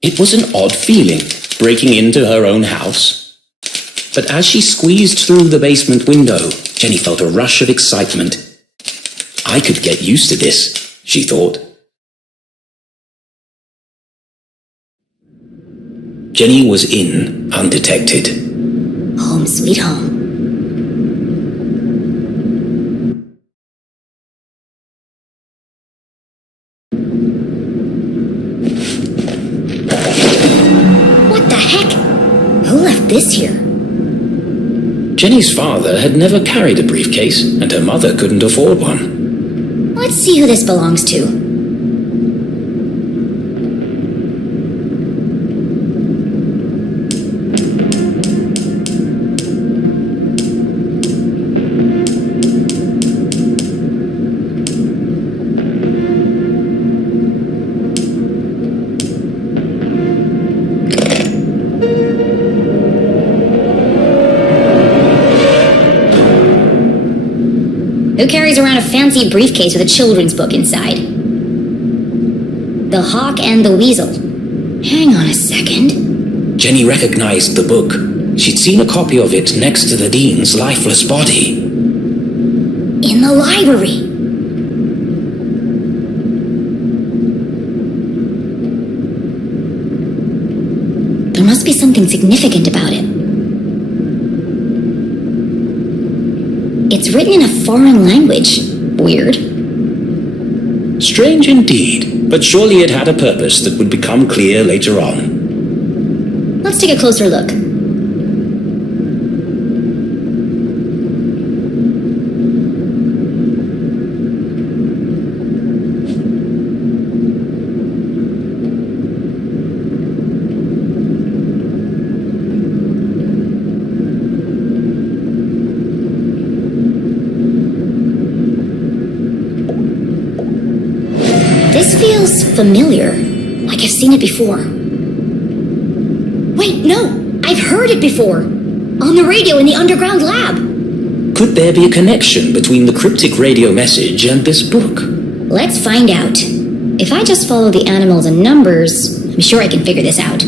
It was an odd feeling, breaking into her own house. But as she squeezed through the basement window, Jenny felt a rush of excitement. I could get used to this, she thought. Jenny was in, undetected. Home sweet home. What the heck? Who left this here? Jenny's father had never carried a briefcase, and her mother couldn't afford one. Let's see who this belongs to. Who carries around a fancy briefcase with a children's book inside? The Hawk and the Weasel. Hang on a second. Jenny recognized the book. She'd seen a copy of it next to the dean's lifeless body. In the library. There must be something significant about it. It's written in a foreign language. Weird. Strange indeed, but surely it had a purpose that would become clear later on. Let's take a closer look. This feels familiar, like I've seen it before. Wait, no! I've heard it before! On the radio in the underground lab! Could there be a connection between the cryptic radio message and this book? Let's find out. If I just follow the animals and numbers, I'm sure I can figure this out.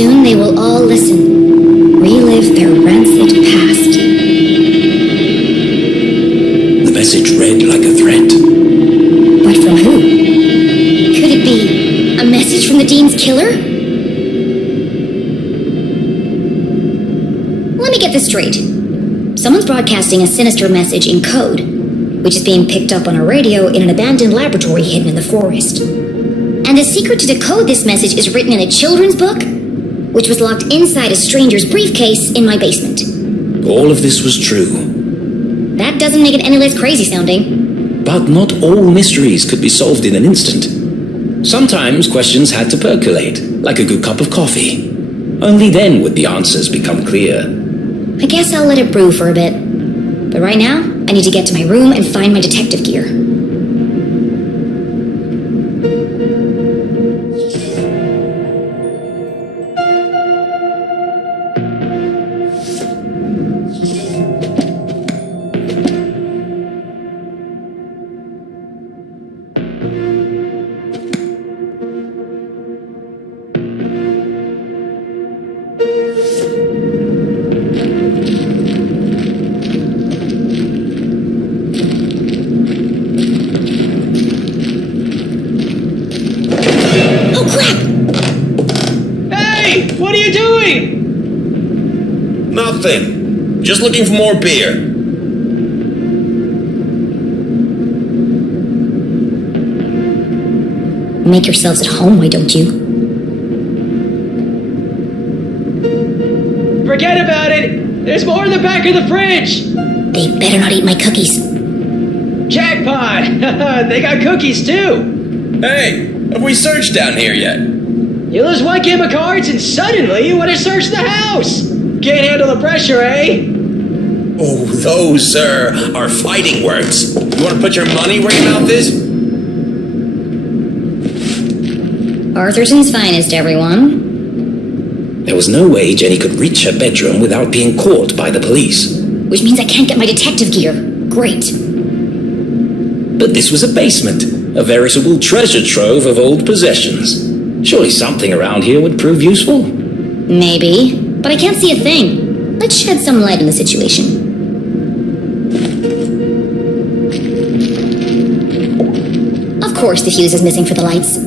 Soon they will all listen, relive their rancid past. The message read like a threat. But from who? Could it be a message from the Dean's killer? Let me get this straight. Someone's broadcasting a sinister message in code, which is being picked up on a radio in an abandoned laboratory hidden in the forest. And the secret to decode this message is written in a children's book, which was locked inside a stranger's briefcase in my basement. All of this was true. That doesn't make it any less crazy sounding. But not all mysteries could be solved in an instant. Sometimes questions had to percolate, like a good cup of coffee. Only then would the answers become clear. I guess I'll let it brew for a bit. But right now, I need to get to my room and find my detective gear. Nothing. Just looking for more beer. Make yourselves at home, why don't you? Forget about it! There's more in the back of the fridge! They better not eat my cookies. Jackpot! They got cookies too! Hey, have we searched down here yet? You lose one game of cards and suddenly you want to search the house! Can't handle the pressure, eh? Oh, those, sir, are fighting words. You want to put your money where your mouth is? Arthurton's finest, everyone. There was no way Jenny could reach her bedroom without being caught by the police. Which means I can't get my detective gear. Great. But this was a basement, a veritable treasure trove of old possessions. Surely something around here would prove useful. Maybe, but I can't see a thing. Let's shed some light on the situation. Of course the fuse is missing for the lights.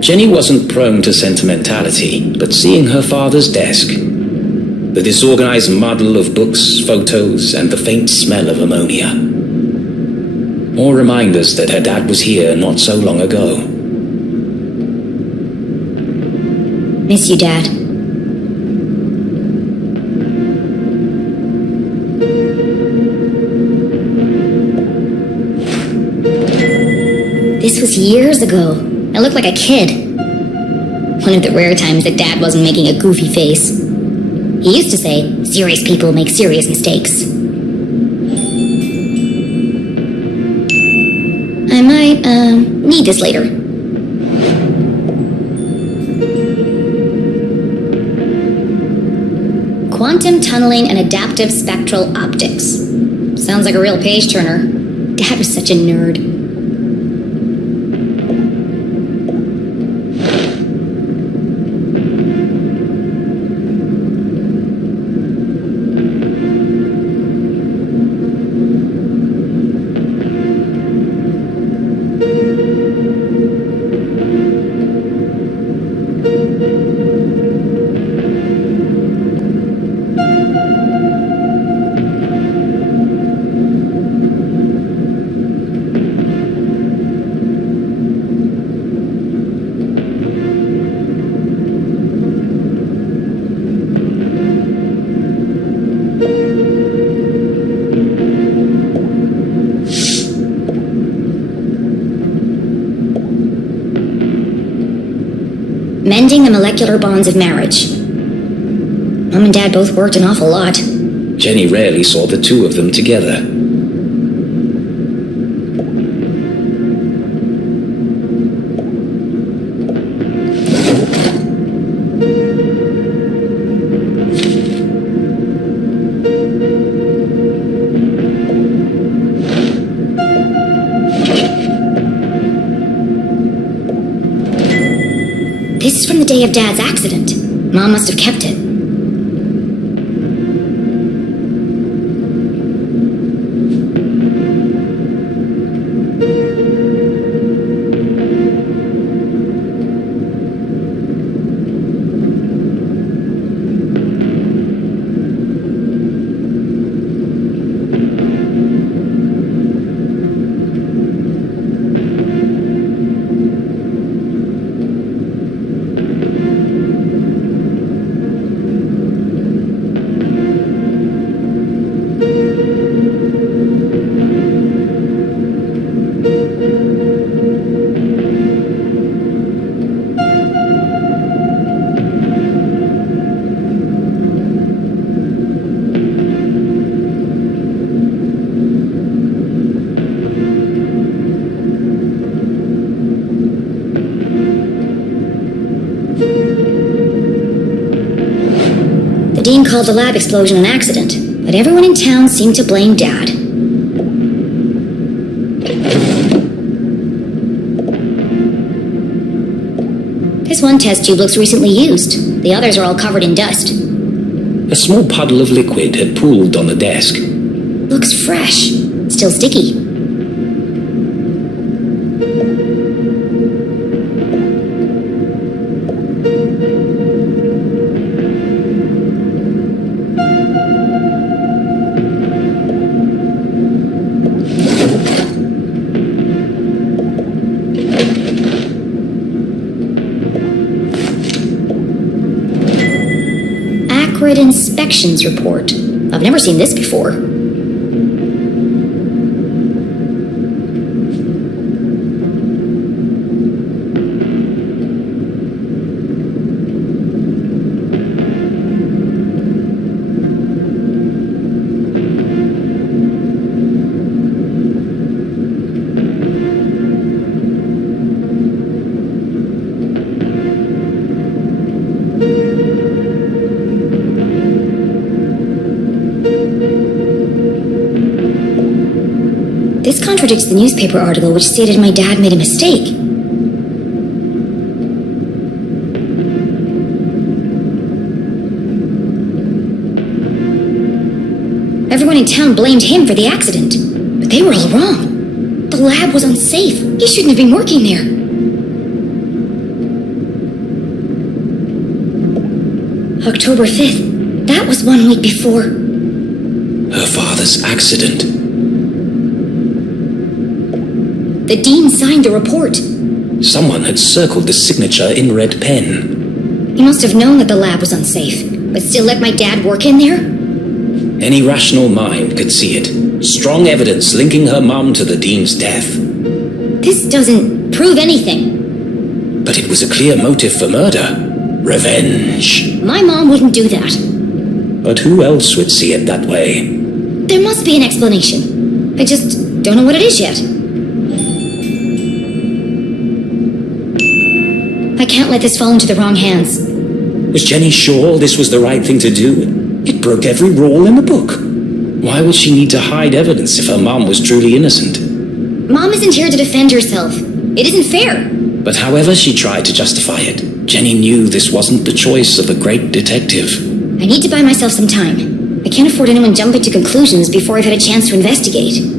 Jenny wasn't prone to sentimentality, but seeing her father's desk, the disorganized muddle of books, photos, and the faint smell of ammonia, more reminders that her dad was here not so long ago. Miss you, Dad. This was years ago. I looked like a kid. One of the rare times that Dad wasn't making a goofy face. He used to say, serious people make serious mistakes. I might, need this later. Quantum tunneling and adaptive spectral optics. Sounds like a real page turner. Dad was such a nerd. Mending the molecular bonds of marriage. Mom and Dad both worked an awful lot. Jenny rarely saw the two of them together. This is from the day of Dad's accident. Mom must have kept it. Dean called the lab explosion an accident, but everyone in town seemed to blame Dad. This one test tube looks recently used. The others are all covered in dust. A small puddle of liquid had pooled on the desk. Looks fresh. Still sticky. Inspections report. I've never seen this before. This contradicts the newspaper article which stated my dad made a mistake. Everyone in town blamed him for the accident, but they were all wrong. The lab was unsafe. He shouldn't have been working there. October 5th. That was 1 week before. Her father's accident. The dean signed the report. Someone had circled the signature in red pen. He must have known that the lab was unsafe, but still let my dad work in there? Any rational mind could see it. Strong evidence linking her mum to the dean's death. This doesn't prove anything. But it was a clear motive for murder. Revenge. My mom wouldn't do that. But who else would see it that way? There must be an explanation. I just don't know what it is yet. I can't let this fall into the wrong hands. Was Jenny sure this was the right thing to do? It broke every rule in the book. Why would she need to hide evidence if her mom was truly innocent? Mom isn't here to defend herself. It isn't fair. But however she tried to justify it, Jenny knew this wasn't the choice of a great detective. I need to buy myself some time. I can't afford anyone jumping to conclusions before I've had a chance to investigate.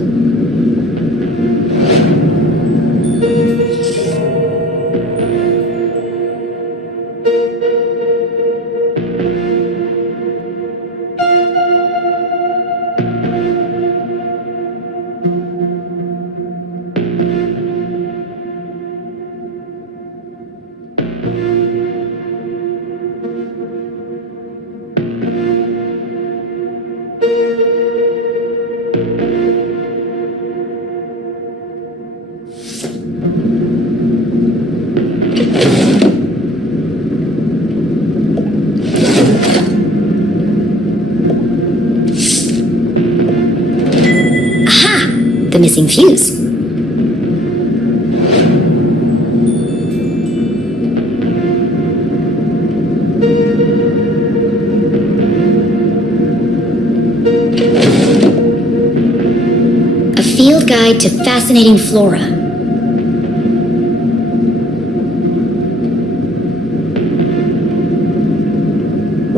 The missing fuse. A field guide to fascinating flora.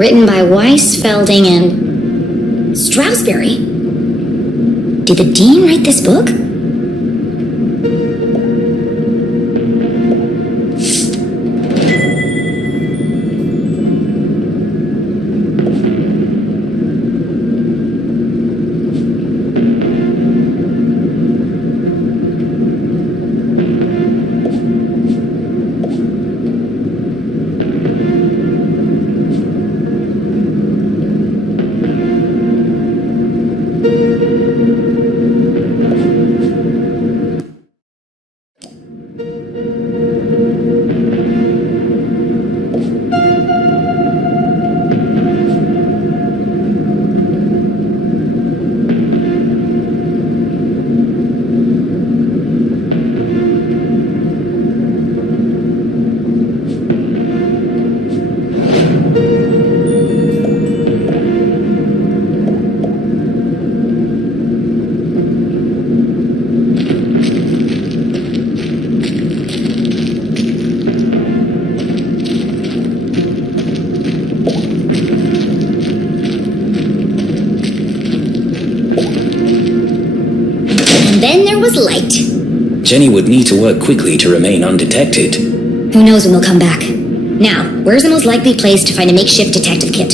Written by Weiss, Felding, and Stroudsbury. Did the Dean write this book? Light. Jenny would need to work quickly to remain undetected. Who knows when they'll come back. Now, where's the most likely place to find a makeshift detective kit?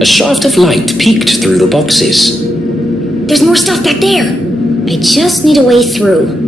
A shaft of light peeked through the boxes. There's more stuff back there. I just need a way through.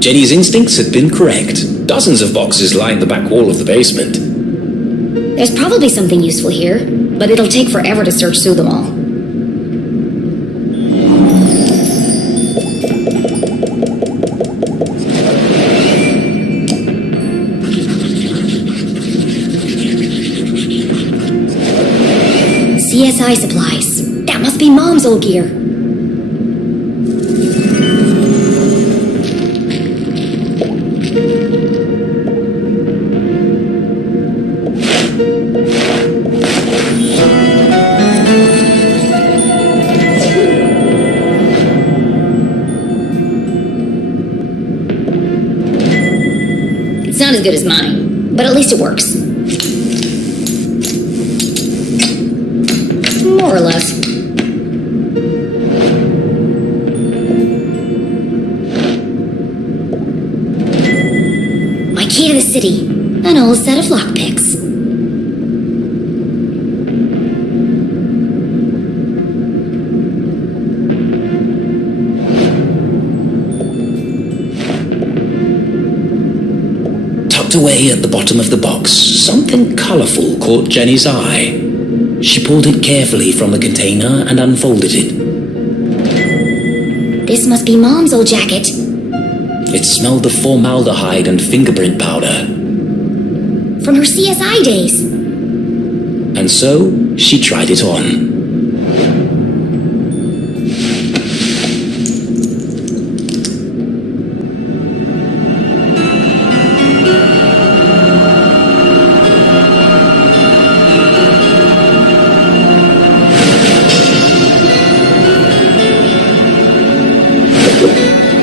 Jenny's instincts had been correct. Dozens of boxes lined the back wall of the basement. There's probably something useful here, but it'll take forever to search through them all. CSI supplies. That must be Mom's old gear. It's not as good as mine, but at least it works. More or less. My key to the city. An old set of lockpicks. Tucked away at the bottom of the box, something colourful caught Jenny's eye. She pulled it carefully from the container and unfolded it. This must be Mom's old jacket. It smelled of formaldehyde and fingerprint powder. From her CSI days. And so, she tried it on.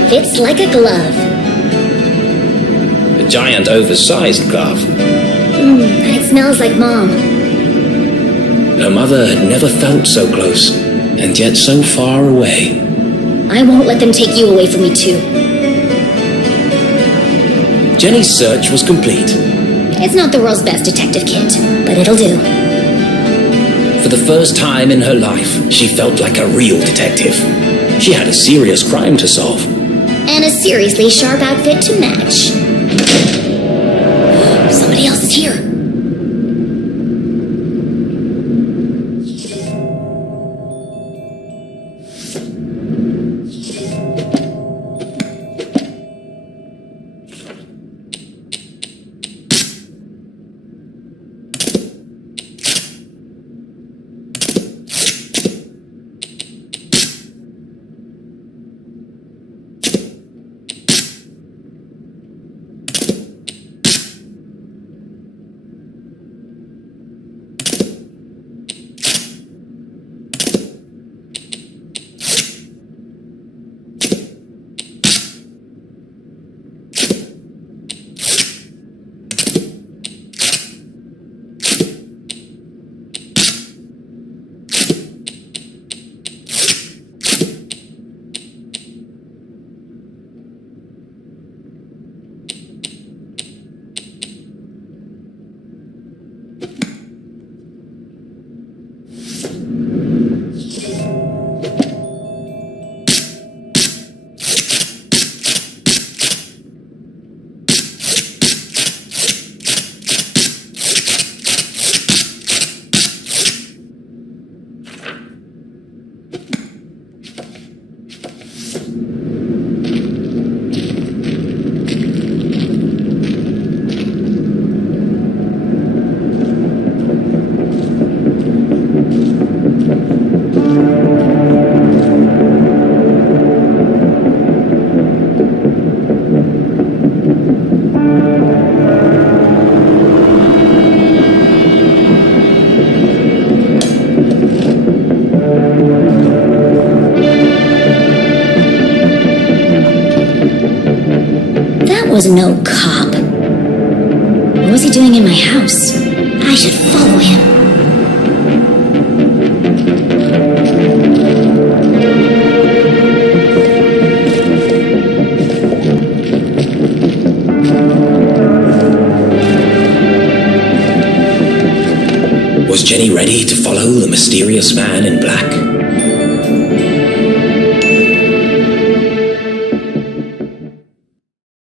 Fits like a glove. A giant oversized glove. And it smells like Mom. Her mother had never felt so close, and yet so far away. I won't let them take you away from me too. Jenny's search was complete. It's not the world's best detective kit, but it'll do. For the first time in her life, she felt like a real detective. She had a serious crime to solve. And a seriously sharp outfit to match. Somebody else is here. Was no cop. What was he doing in my house? I should follow him. Was Jenny ready to follow the mysterious man in black?